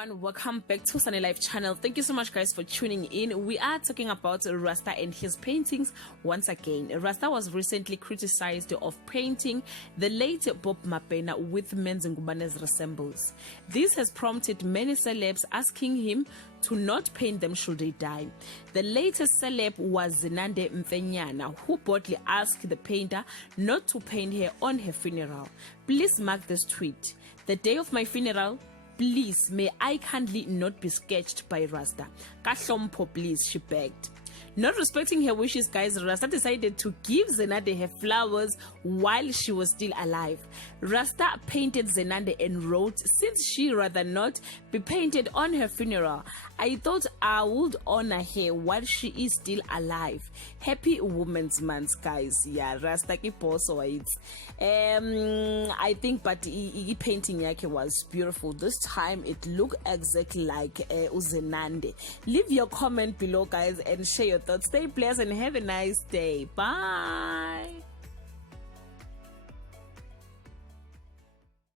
everyone, welcome back to Sunny Life channel. Thank you so much guys for tuning in. We are talking about Rasta and his paintings once again. Rasta was recently criticized of painting the late Bob Mapena with Menzi Ngubane's resembles. This has prompted many celebs asking him to not paint them should they die. The latest celeb was Zenande Mfenyana, who boldly asked the painter not to paint her on her funeral. Please mark this tweet. The day of my funeral, please, may I kindly not be sketched by Rasta. Kahlompo, please, she begged. Not respecting her wishes, guys, Rasta decided to give Zenande her flowers while she was still alive. Rasta painted Zenande and wrote, since she rather not be painted on her funeral, I thought I would honor her while she is still alive. Happy Women's Month, guys. Yeah, Rasta kiposo it. I think but painting yake was beautiful. This time it looked exactly like Zenande. Leave your comment below, guys, and share your thoughts. Stay blessed and have a nice day. Bye.